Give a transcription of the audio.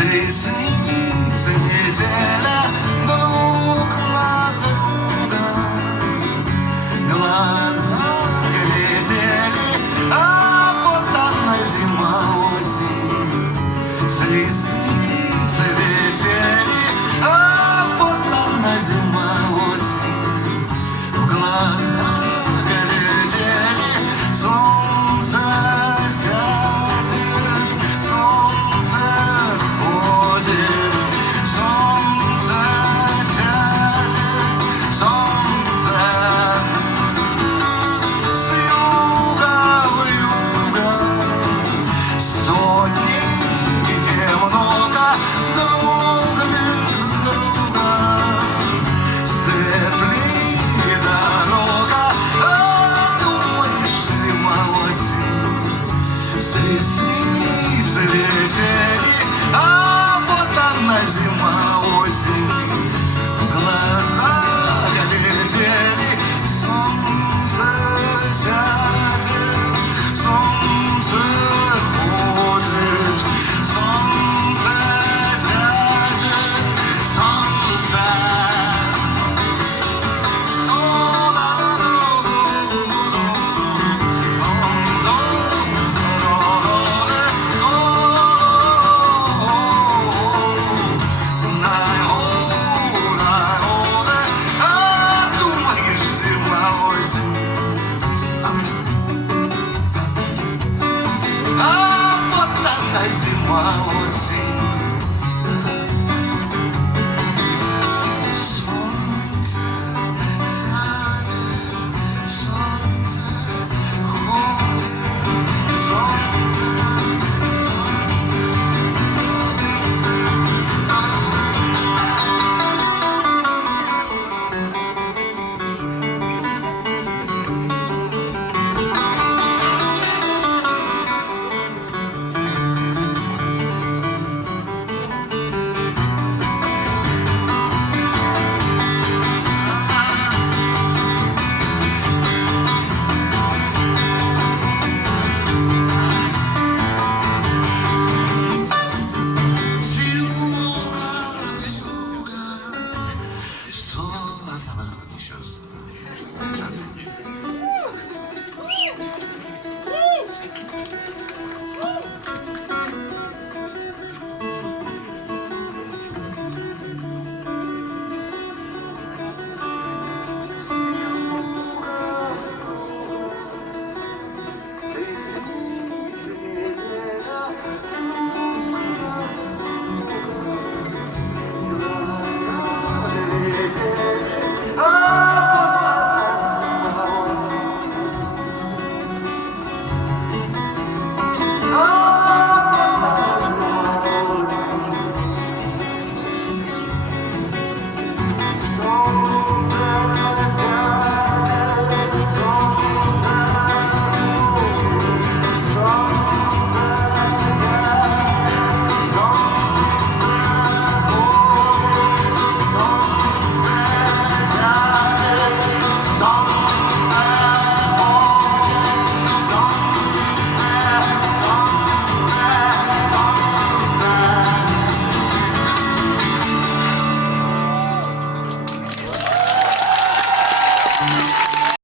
Ресницы неделя друг на друга, глаза глядели, а вот она зима, осень. С ресницы летели, а вот она зима, осень. В глаза глядели, солнце сядет, солнце ходит, солнце сядет, солнце с юга в юго. 100 дней немного друг без друга, светлей дорога, а думаешь, зима, осень. С ресниц летели, а вот она зима, осень.